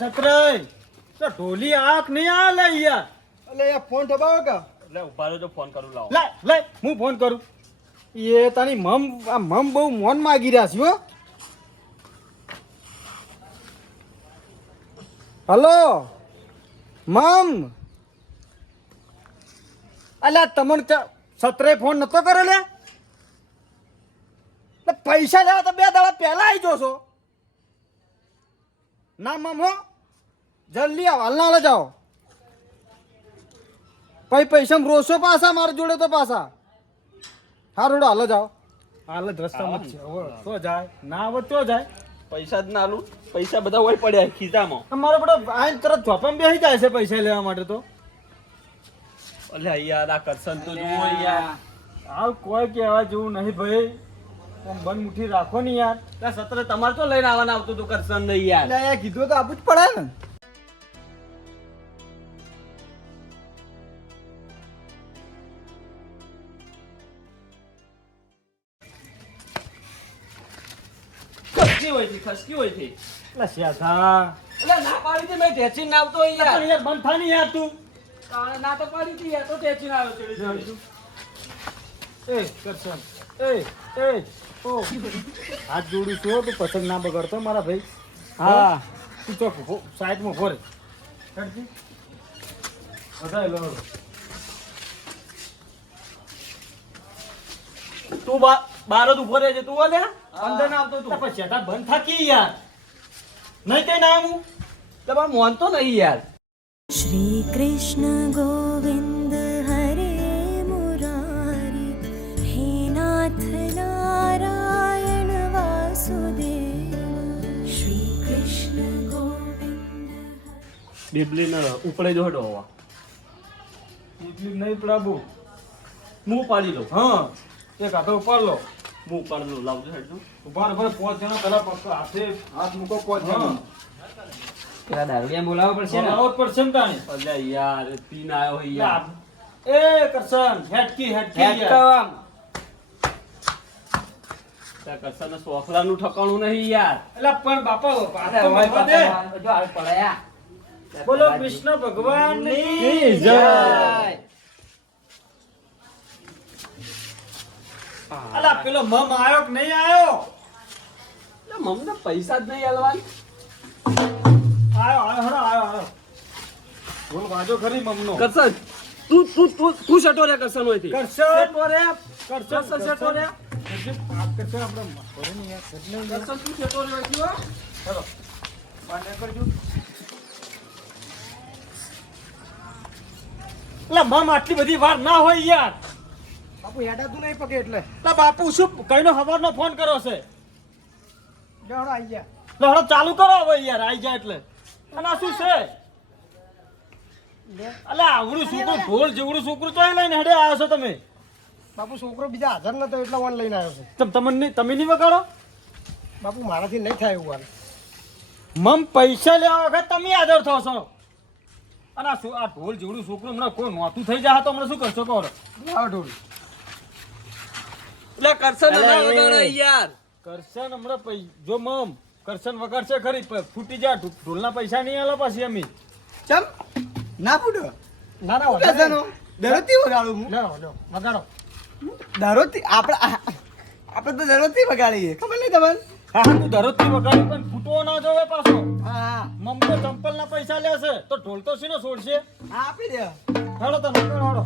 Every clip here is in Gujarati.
સતરાય તો ઢોલી આંખ નહીં આ લે યાર. અલે યાર ફોન દબાવો કે એટલે ઉભા રહો તો ફોન કરું લાવો. લે હું ફોન કરું. એ તારી મમ બહુ મોન માગી રહ્યા છે હો. હલો મમ. અલ્યા તમને સતરે ફોન નતો કર્યો લે. પૈસા લેવા તો 2 દાડા પહેલા આવી જોશો. ના મમ હો જલ્દી આવ હાલ ના જાઓ. પૈસા રોસો પાછા મારા જોડે તો પાછા. હારું હાલ જાઓ. હાલ જ રસ્તામાં જ છે. હવે તો જાય ના આવે તો જાય. પૈસા જ ના આલું. પૈસા બધા હોય પડ્યા ખીચામાં. અમારો બધો આઈને તરત ઝોપામાં બેસી જાય છે પૈસા લેવા માટે તો. અલ્યા યાર આ કરશન તો જુઓ યાર. હાલ કોઈ કહેવા જેવું નહીં ભાઈ. બંધ મુઠ્ઠી રાખો ને યાર. સતરે તમારે તો લઈને આવવાના આવતું તું કરશન નહીં યાર. એટલે કીધું તો આપવું જ પડે ને. ખસકી હોય છે ખસકી હોય છે. એટલે શેઠા. એટલે ના પાડી હતી મેં ટેચીને ના આવતો પણ યાર. યાર બંધ થા ને યાર તું. ના તો પાડી હતી યાર તો ટેચીને આવ્યો છે. એ કરશન એ ઓ હાથ જોડું છું તું પસંદ ના બગાડતો મારા ભાઈ. હા તું ચોક સાઈડમાં ફોરે વધારે લો. તું બાર જ ઉભો રહેજે તું બોલે અંદર ના આવતો તું. પછી શેઠા બંધ થાકી યાર. નહીં કઈ ના આવું. તમારે મોન તો નહીં યાર. श्री कृष्ण गोविंद हरे मुरारी हे नाथ नारायण वासुदेव श्री कृष्ण गोविंद બિબલીને ઉપડે જો હડો હવા. એટલી નહીં પ્રભુ. હું પાડી લઉં. હા એક હાથે ઉપર લો. હું પાડી લઉં. લાવજો હેડજો. ઉભા 5 જણા પેલા પકડો હાથે હાથ મૂકો 5 જણા. પેલા દારૂડિયા બોલાવવા પડશે ને. બોલાવો જ પડશે ને તાણે. અલ્યા યાર પીને આવ્યો હોય યાર. એ કરશન હેટકી યાર. કરશન સોખલાનું ઠકાણું નહીં યાર. એટલે પણ બાપા વાત તો માનવા દે. જો આવે પડ્યા. બોલો કૃષ્ણ ભગવાનની જય. અલા પેલો મમ આયો કે નહીં આયો? મમને પૈસા જ નહીં આલવાના. આયો. બોલ વાજો ખરી મમનો. કરશન તું શટો રે કરશન હોય થી. કરશન શેઠો રે. કરશન શેઠો રે. કરશન આપણે મકોરે નહીં યાર. કરશન તું શેઠો રે હોય હો. ચલો વાંડે કરજો. લા મમ આટલી બધી વાર ના હોય યાર. બાપુ હેડાતું નહીં પગે એટલે લા બાપુ શું કઈનો ખબરનો ફોન કર્યો છે. લેવડો આવી ગયા. લહડો ચાલુ કરો હવે યાર આઈ જાય એટલે. અને આ શું છે? અલા આવડું છોકરું ઢોલ જેવડું છોકરું તો લઈને હેડે આવ્યો છો તમે. બાપુ છોકરો બીજા હાજર નતો એટલે ઓન લઈને આવ્યો છે. તમે નહીં વગાડો. બાપુ મારાથી નહીં થાય એવું મમ પૈસા લેવા વખત તમે હાજર થો છો. અને આ ઢોલ જેવડું છોકરું હમણાં કોઈ નોતું થઈ જાય તો હમણાં શું કરશો કહો? લાવો ઢોલ. એટલે કરશન ના વગાડો યાર. કરશન હમણાં જો મમ કરશન વગાડશે ખરી ફૂટી જાય ઢોલના પૈસા નહીં આલો પાછી અમે. ચમ ના ફૂટો. ના ના વગાડો. દરોથી વગાડું હું. લો વગાડો. દરોથી આપણે તો દરોથી વગાડીએ ખબર નહીં તમને. હા તું દરરોજથી વગાડી પણ ફૂટવો ના જોવે પાછો. હા મમ તો ચંપલના પૈસા લેશે તો ઢોલ તો શીનો છોડશે. હા આપી દે. હેડો તો હેડો.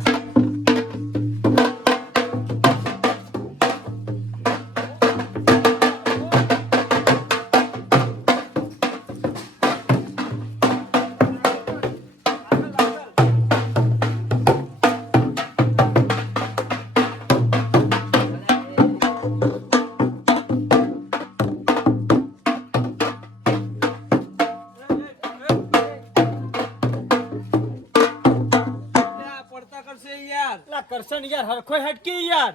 કરશન યાર હરખો હેટકી યાર.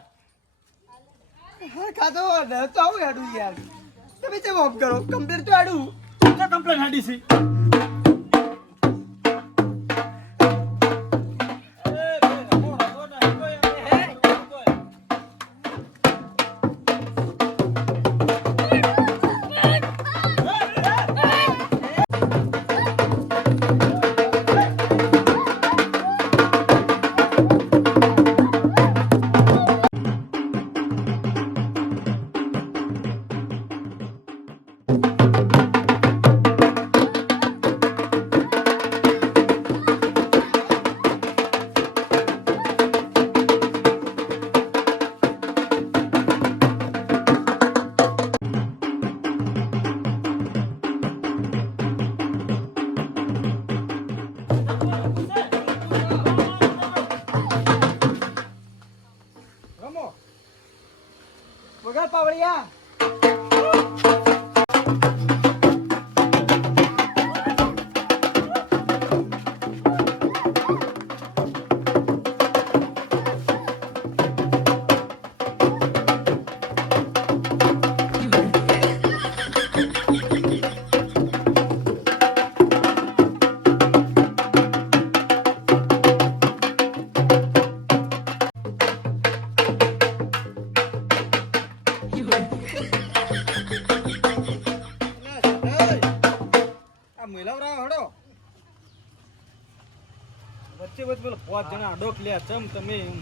હા ખાતો તો આવું હેડું યાર. તમે ચેમ ઓફ કરો કમ્પ્લેટ તો હેડું. કમ્પ્લેન હાડી છે. વગર પાવડિયા વચ્ચે વચ્ચે પેલો 5 જણા અડોક લે ચમ તમે એમ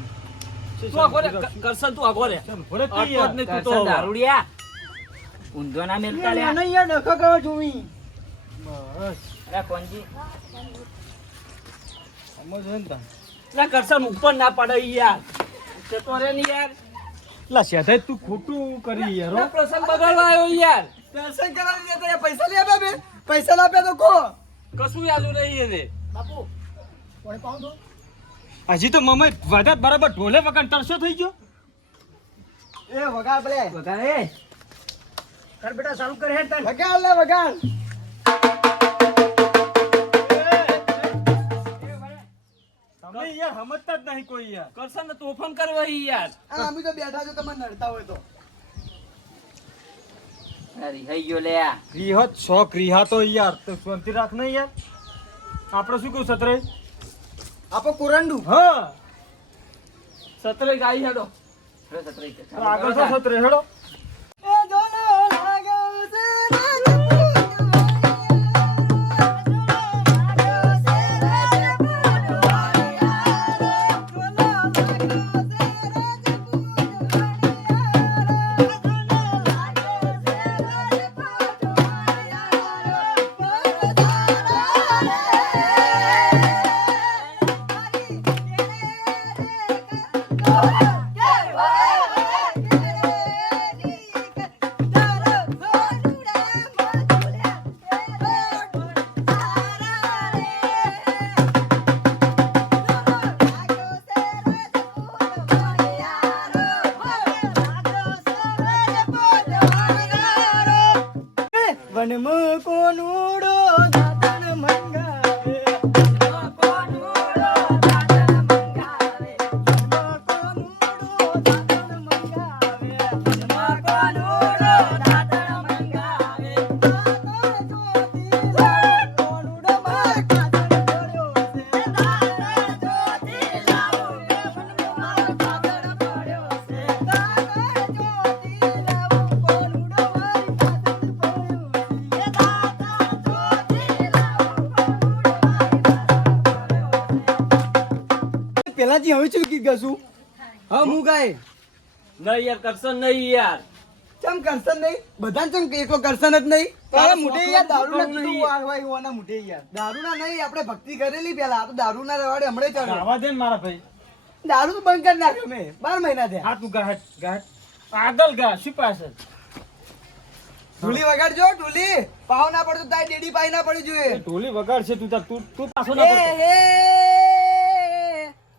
તું આગો રે કરશન તું આગો રે ચમ ભરે અટકો જ યાર નહીં તું તો કરશન દારૂડિયા ઊંધો ના મેલતા લ્યા નહીં યાર નખો કરો જોવી બસ અરે કોણજી સમજ હે ને તા લા કરશન ઉપર ના પડે યાર તે તો રે ની યાર લા સેઠાઈ તું ખોટું કરી યાર લા પ્રસંગ બગાડવા આવ્યો યાર દર્શન કરાવી દે તો પૈસા લઈ આપ્યા બે પૈસા લાપ્યા તો કો કશું યાદ નહીં એને બાપુ કોઈ પાઉં તો હજી તો મમ્મી વધારે બરાબર ઢોલે વગર તરસો થઈ ગયો એ વગાડ ભલે વગાડે કર બેટા ચાલુ કર હેડ તને વગાડ લે વગાડ તમે યાર સમજતા જ નહીં કોઈ યાર કરશન ને તોફાન કરવા યાર આ અમે તો બેઠા છો તમે નડતા હોય તો અરે હઈ ગયો લ્યા રીહત શોખ રીહા તો યાર તો શાંતિ રાખ નહીં યાર આપણે શું કહું સતરે આપો કોરંડુ હા સતરે ગાઈ હેડો રે સત્રઈ કે તો આગળ તો સતરે હેડો એ જોનો લાગ્યો છે વનમ કોનુડો દાતણ મંગાવે કોનુડો દાતણ મંગાવે કોનુડો દાતણ મંગાવે કોનુડો દાતણ મંગાવે કોનુડો માર કાતણ પડ્યો છે દાતણ જોતી લાવો કોનુડો માર કાતણ પડ્યો છે દાતણ જોતી લાવો કોનુડો માર કાતણ પેલાથી હવે શું ગીત ગાશું હા હું ગાય નહીં યાર કરશન નહીં યાર ચમ કરશન નહીં બધાને ચમ એકલો કરશન જ નહીં તારા મોઢે યાર દારૂ ના કીધું વાળવાય હોવાના મોઢે યાર દારૂ ના નહીં આપણે ભક્તિ કરેલી પેલા આ તો દારૂ ના રવાડે હમણાં ચડ્યો આવા દે ને મારા ભાઈ દારૂ તો બંધ કરી નાખ્યો મેં 12 મહિના થયા હા તું ગાહટ ગાહટ આગળ ગા શું પાસે ઢોલી વગાડજો ઢોલી પાવ ના પડતો તારી ડેડી પાઈ ના પડી જોઈએ ઢોલી વગાડ છે તું તાર તું પાછો એ ના પડતો હે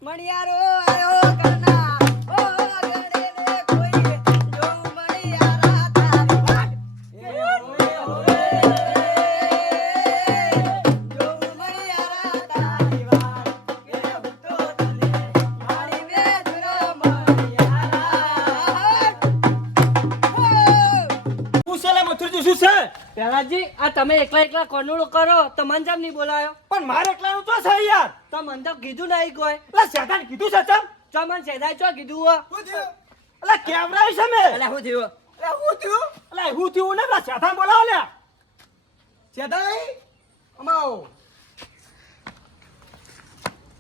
મણિયારો આયો કરના ઓ ગડે ને કોઈ જો મણિયારા તારી વાટ એ હોએ હોએ જો મણિયારા તારી વાટ કે ભૂતો તને મારી વેજરા મણિયારા શું છે લે મથુરજી શું છે પેલાજી આ તમે એકલા એકલા કોનુડો કરો તો મન જેમ નહીં બોલાયો પણ મારે એકલાનું તો છે યાર તો મન તો કીધું નહીં કોઈ એટલે શેતાન કીધું છે ચમ તો મન સેદાય ચો કીધું હો શું થયું એટલે કેવરાય છે મે અલ્યા હું થયું અરે હું થયું એટલે હું થયું ને એટલે શેતાન બોલાવો લે સેદાઈ અમાઓ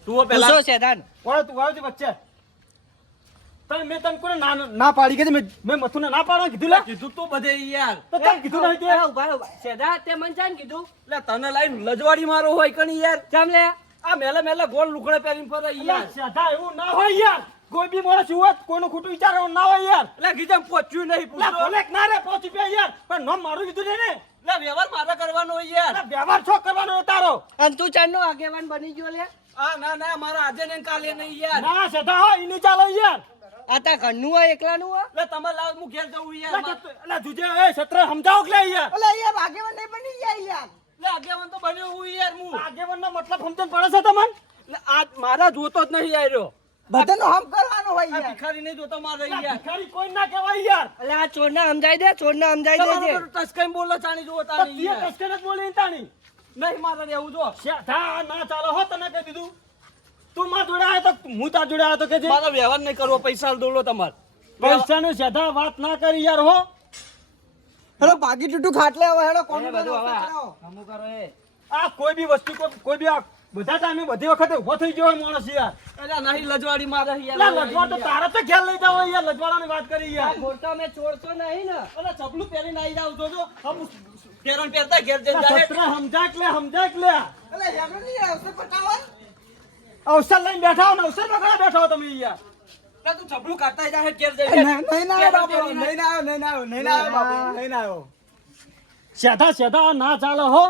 તું પેલા પૂછો સેદાન ઓય તું આવજે વચ્ચે તને મેં તને કોને ના પાડી કે મેં મથુને ના પાડવા કીધું લે કીધું તું બધે યાર તો તને કીધું નહીં તે ઉભા ઉભા સેદા તે મન ચાન કીધું લે તને લાઈન લજવાડી મારો હોય કણી યાર ચમ લે આ મેલે મેલે ગોળ લુગડે પહેરીને ફરે યાર યાર શેઠા એવું ના હોય યાર કોઈ બી માણસ હોત કોઈનું ખોટું વિચારવાનું ના હોય યાર લે ગીધમ પહોંચ્યું નહીં લે પૂછો ભલે ના રે પહોંચી પે યાર પણ નામ મારું કીધું ને લે વ્યવહાર મારા કરવાનો હોય યાર લે વ્યવહાર છો કરવાનો તારો અને તું ચાંદનો આગેવાન બની ગયો લે આ ના ના મારા આજે ને કાલે નહીં યાર ના શેઠા હા ઈ નહીં ચાલે યાર આ તા ઘરનું હોય એકલાનું હોય લે તમારે લાવ હું ઘેર જવું યાર એટલે જુજે એ સત્ર સમજાવો કે યાર અલા યાર આગેવાન નહીં બની ગયા યાર. લે આગેવાન તો બન્યો હું યાર હું આગેવાનનો મતલબ સમજણ પડે છે તમને લે આ મારા જોતો જ નહીં આયરો બધાનો હમ કરવાનો હોય આ યાર. ભિખારી નહીં જોતો મારે યાર ભિખારી કોઈ ના કહેવાય યાર એટલે આ ચોરના સમજાઈ દે ચોરના સમજાઈ દેજે ટસકાઈ બોલો ચાણી જોવો તો તાણી તીએ યાર. કસકે ન બોલી તાણી નહીં મારે રહેવું જો શેઠા ના ચાલો હો તને કહી દીધું તું માં જોડે આવ્યો તો હું તાર જોડે આવ્યો તો કે જે મારો વ્યવહાર નહીં કરવો પૈસા દોડો તમારે પૈસાનું શેઠા વાત ના કરી યાર હો હેડો ભાગી ટૂટું ખાટલે હવે હેડો કોણ હમું કરો એ આ કોઈ બી વસ્તુ કોઈ બી આ બધા ટાઈમે બધી વખતે ઉભો થઈ ગયો હોય માણસ યાર અલ્યા નહીં લજવાડી મારે લા લજવાડ તો તારે તો ખ્યાલ લઈ જાવ યાર લજવાડાની વાત કરી યાર ખોટા મેં ચોરતો નહીં ને અલા ચપલું પહેરીને આવી જાવ જોજો હમ પેરણ પહેરતા ઘેર જઈને લા જાય સત્ર સમજાક લે અલા હેડો નહીં આવશે પટાવા. અવસર લઈને બેઠા હો ને અવસર પકડા બેઠા હો તમે યાર લા તું ચપલું કાઢતા જાય ઘેર જઈને નહીં ના આવ્યો બાપુ, નહીં ના આવ્યો બાપુ, નહીં ના આવ્યો. શેઠા ના ચાલે હો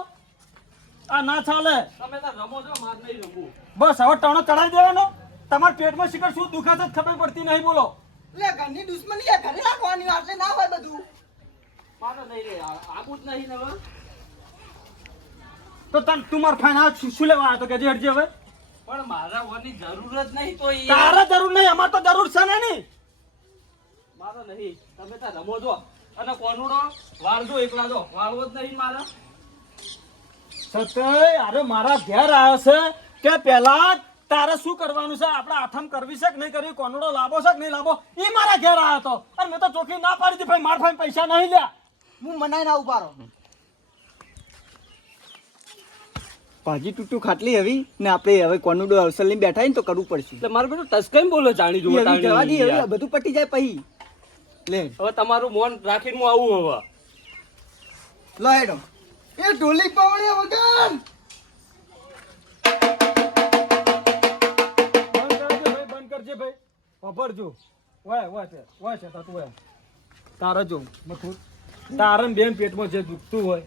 આ ના ચાલે તમે તો રમો છો માર નહીં રમવું બસ હવે ટણો ચડાવી દેવાનો તમારા પેટમાં શિખર શું દુખાશે જ ખબર પડતી નહીં બોલો લે ઘરની દુશ્મની યાર ઘરે રાખવાની આટલે ના હોય બધું. મારે નહીં રે આબુ જ નહીં ને હવે તો તું માર ફાઈન હાથ શું લેવા આવ્યો તો કે જે હટજે હવે પણ મારા હોવાની જરૂર જ નહીં તો યાર તારે જરૂર નહીં અમાર તો જરૂર છે ને નહીં મારો નહીં તમે તો રમો છો અને કોનુડો વાળજો એકલા જો વાળવો જ નહીં મારા સતય અરે મારા ઘેર આવ્યો છે કે પહેલા તારે શું કરવાનું છે આપણે આથમ કરવી છે કે નહીં કરવી કોનડો લાવો છે કે નહીં લાવો એ મારા ઘેર આવ્યો હતો અને મેં તો ચોખ્ખી ના પાડી હતી ભાઈ માર ભાઈ પૈસા નહીં લ્યા હું મનાઈ ના ઉભા રહો. ભાજી ટૂટું ખાટલી હવી ને આપણે હવે કોનુડો અવસર લઈને બેઠા ને તો કરવું પડશે. એટલે મારે બધું ટસકાઈ બોલો જાણી જુઓ જવા દે તાણી હવે યાર. બધું પટી જાય પછી લે હવે તમારું મોન રાખીને હું આવું હવે લો હેડો એ ઢોલી પાવણી વગર બંધ કરજે ભાઈ વાપરજો વાય છે તું વાય તારે જો મથુર તારે બેન પેટમાં જે દુખતું હોય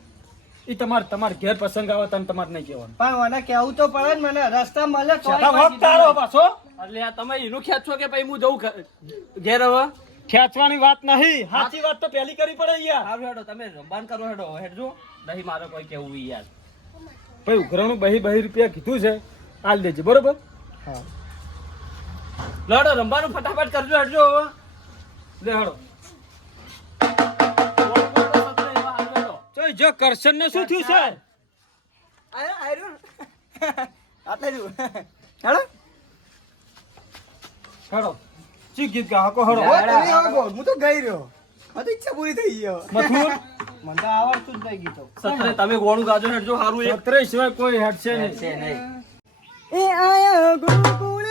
એ તમારે ઘેર પ્રસંગ આવે તને તમારે નહીં કહેવાનું પણ મને કેવું તો પડે ને મને રસ્તા મળે તો શેઠા વખ તારો પાછો એટલે આ તમે એનું ખેંચો કે પછી હું જઉં ઘેર હવે ખેંચવાની વાત નહીં સાચી વાત તો પહેલી કરી પડે યાર સારું હેડો તમે રમબાન કરો હેડો હેડજો નહીં મારે કોઈ કેવું યાર ભાઈ ઉઘરાણું બહી રૂપિયા કીધું છે હાલ દેજે બરોબર લડો રમવાનું ફટાફટ કરજો હેડજો હવે લે હળો જો કરશન ને શું થયું છે આયરો આટલે જ હેડો હળો ચી ગીત ગાહકો હળો ઓ તમે આગો હું તો ગઈ રહ્યો આ તો ઈચ્છા પૂરી થઈ ગઈ મથુર મને તો આવડતું જ નહીં ગીતો સત્રે તમે ગોળું ગાજો હેડજો સારું એક સત્રે સિવાય કોઈ હેડશે નહીં એ આયા ગોકુળ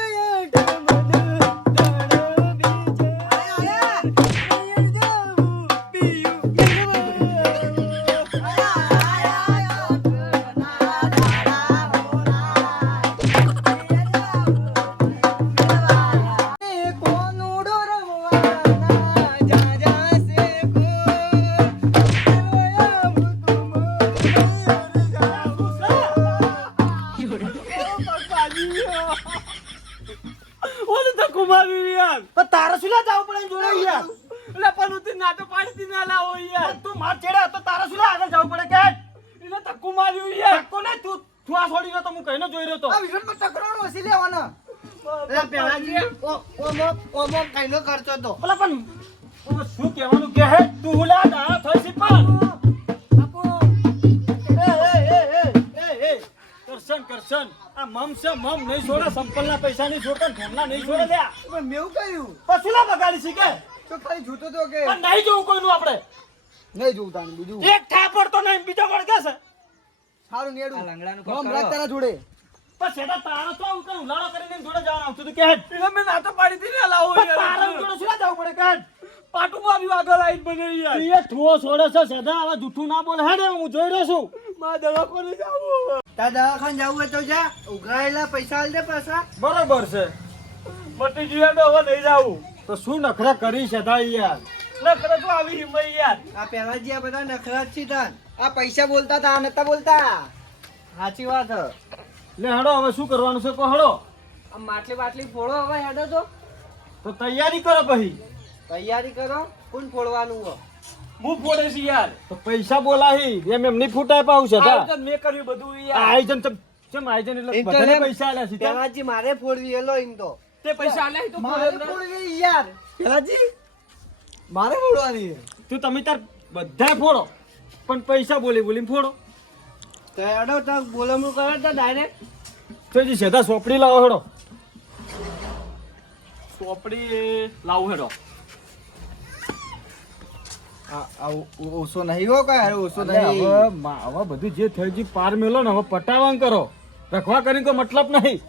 ઓલે તો કુમારી યાર તો તારે શું લે જવું પડે જોડે યાર એટલે પણ ઉતી ના તો પાડી ના લાવો યાર તું માર ચેડે તો તારે શું લે આગળ જવું પડે કે એને તો કુમારી યાર કોને તું આ છોડી રહ્યો તો હું કહીને જોઈ રહ્યો તો આ વિષય પર ટકરાણો ઓછી લેવાનો એટલે પેલાજી ઓમો કઈનો કરતો તો ભલા પણ શું કહેવાનું કે હે તું હુલા દા થઈ સિપાલ કરશન આ મમ છે મમ નહીં છોડે સંપલના પૈસા નહીં છોડતા ઢોલના નહીં છોડે લ્યા પણ મેં કહ્યું પછી લા બગાડી છે કે તો ખાલી જોતો તો કે પણ નહીં જોવું કોઈનું આપણે નહીં જોઉં તાને બીજું એક થાપડ તો નહીં બીજો વળગે છે સારું નેડું લંગડાનું મમ રાખ તારા જોડે પણ સેટા તારા તો આવું કઈ ઉલાળો કરીને જોડે જવાનું આવતું તું કે હેડ એટલે મેં ના તો પાડી ના લાવો પણ તારા જોડે શું લા જવું પડે કે હેડ પાટું માર્યું આગળ આવીને બને યાર તું એ ઠુઓ છોડે છે સેટા હવે જૂઠું ના બોલે હેડ હું જોઈ રહ્યો છું માં દવાખાને જાવું તાર દવાખાને જવું હોય તો જા ઉઘરાયેલા પૈસા આલ દે પાછા બરોબર છે મટી જીવે તો હવે નહીં જાવું તો શું નખરા કરી સેટા યાર ના કરે તો આવી હિંમત યાર આ પેલાજી આ બધા નખરા જ છે તાન આ પૈસા બોલતા તા નતા બોલતા સાચી વાત હ. લે હેડો હવે શું કરવાનું છે કો હેડો આ માટલી બાટલી ફોડો હવે હેડો તો તો તૈયારી કરો પછી. તૈયારી કરો કોણ ફોડવાનું હો? હું ફોડે છે યાર. તો પૈસા બોલાહી એમ એમની ફૂટાય પાઉં છે આયોજન મેં કર્યું બધું આ યાર. આયોજન ચમ આયોજન એટલે એમ તો બધાને એમ પૈસા આલ્યા છે પેલાજી મારે ફોડવી એલો એમ તો. તે પૈસા આલ્યા છે તો મારે ફોડે ને. ફોડવી યાર પેલાજી મારે ફોડવાની તું તમે તાર બધાય ફોડો પણ પૈસા બોલીને ફોડો. તો એડો તો બોલમણું કરે તો ડાયરેક્ટ. તો જી સીધા સોપડી લાવો હેડો. ચોપડી લાવું હેડો. ઓછો નહીં હો કઈ ઓછો અલ્યા હવે બધું જે થઈ ગયું પાર મેલો ને હવે પટાવાન કરો. રખવા કરીને કોઈ મતલબ નહીં.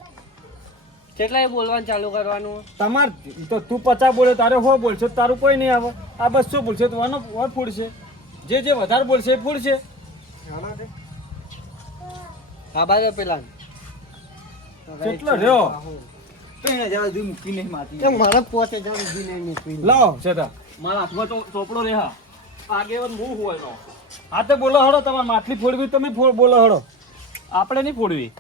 કેટલાય બોલવાનું ચાલુ કરવાનું? તમાર તો તું 50 બોલે તારે 100 બોલશે તો તારું કોઈ નહીં આવે. આ 200 બોલશે તો વાનો વોટ ફૂડશે. જે વધારે બોલશે એ ફૂડશે. હા બાજુ પેલા કેટલો રહ્યો? મૂકી નહીં માતી મારે પોતે જવું નહીં નીકળી. લાવો છેતા. મારા હાથમાં ચોપડો રે હા. આગેવાન હું હોય નો. હા તો બોલો હડો. તમારે માટલી ફોડવી તમે બોલો હડો. આપણે નહીં ફોડવી.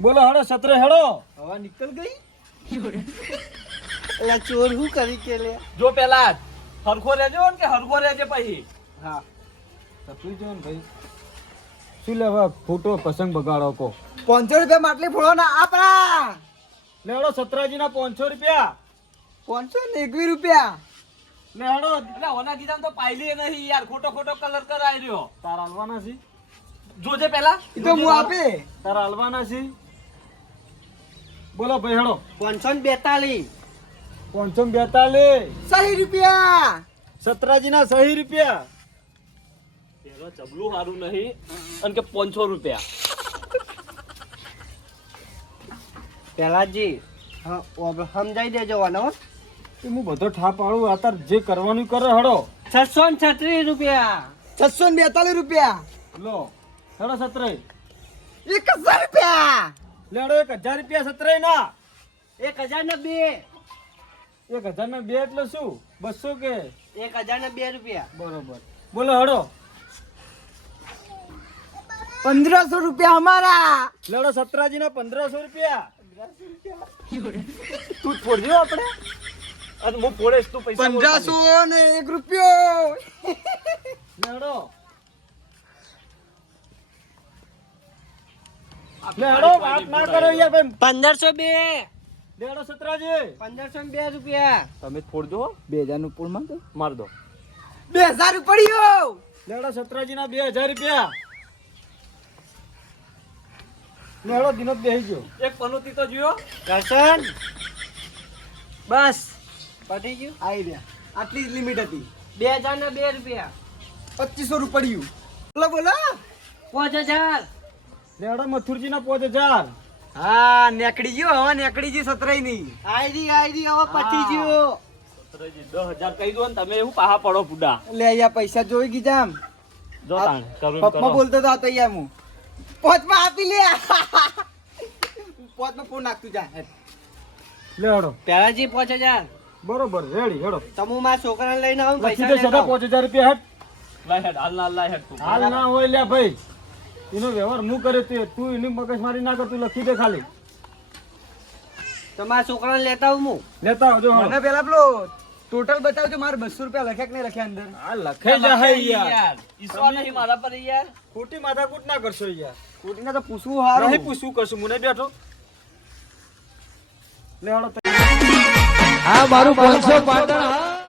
બોલો હડો સત્રે હડો. હવા નીકળ ગઈ એટલે ચોર શું કરી કે લે? જો પેલા હરખો રહેજો ને કે હરખો રહેજે પછી. હા તપી જો ને ભાઈ. શું લેવા ફોટો પસંદ બગાડો કો. 500 રૂપિયા માટલી ફોડો ના આપણા લેડો સત્રાજી ના 500 રૂપિયા. 521 રૂપિયા લેડો. એટલે ઓના કીધા તો પાયલી નહીં યાર. ખોટો ખોટો કલર કરાઈ રહ્યો. તાર હાલવાના છે. જોજે પેલા. એ તો હું આપે તાર હાલવાના છે. બોલો ભાઈ હડો. 542. 542. 60 રૂપિયા સત્રાજી ના 60 રૂપિયા. પેલો ચબલું સારું નહીં અને કે 500 રૂપિયા. પેલાજી હા સમજાઈ દેજો આનો. એ હું બધો ઠા પાડું. આ તાર જે કરવાનું કરે હડો. 636 રૂપિયા. 642 રૂપિયા લો હડો સત્રે. 1000 રૂપિયા લેડો 1000 રૂપિયા સત્રે ના. 1002. 1000 ના 2 એટલે શું 200 કે 1002 રૂપિયા. બરોબર. બોલો હડો. 1500 રૂપિયા અમારા લેડો સત્રાજી ના 1500 રૂપિયા. તું જ ફોડજો આપણે. અને હું ફોડેશ તું પૈસા 1500 ને 1 રૂપિયો લેડો. લેડો વાત ના કરો યાર ભાઈ. 1502. લેડો સત્રાજી. 1502 રૂપિયા. તમે ફોડજો હો. 2000 નું પૂળ માં માર દો. 2000 રૂપિયો લેડો સત્રાજી ના 2000 રૂપિયા. લેડો દિનો બેહી ગયો. એક પનોતી તો જોયો. કરશન બસ પતી ગયું. આઈ રહ્યા આટલી જ લિમિટ હતી 2002 રૂપિયા. 2500 રૂપિયું બોલો બોલો 5000. લેડો મથુરજી ના 5000. હા નેકડી ગયો હવે નેકડી જી સતરાઈ નહીં આઈડી હવે પતી ગયું. 10,000 કહી દો ને તમે એવું પાહા પડો બુડા. લે અહીંયા પૈસા જોઈ ગઈ જામ જો તાણ કરું એમ પપ્પા કરો. બોલતો તો આ તૈયાર હું પોચમાં આપી લે પોચમાં ફોન નાખતું જા લેડો પેલાજી 5000. બરોબર રેડી હેડો. તમે મારા છોકરાને લઈને આવો લખી પૈસા દે સદા 5000 રૂપિયા હેડ. લાય હેડ હાલ ના લાય હેડ તું. હાલ ના હોય લ્યા ભાઈ. એનો વ્યવહાર હું કરે તે તું એની મગજમારી ના કર. તું લખી દે ખાલી. તમારા છોકરાને લેતા આવું હું. લેતા આવજો હળો. મને પેલા પેલો ટોટલ બતાવજો મારે 200 રૂપિયા લખ્યા કે નહીં લખ્યા અંદર આ લખાઈ જાય યાર. યાર ઈશ્વર નહીં મારા પર યાર. ખોટી માથાકૂટ ના કરશો યાર. કોટીને તો પૂછવું હારું નહીં પૂછવું કરશું. મને બેઠો લે હળો. હા મારું 500 પાટણ હા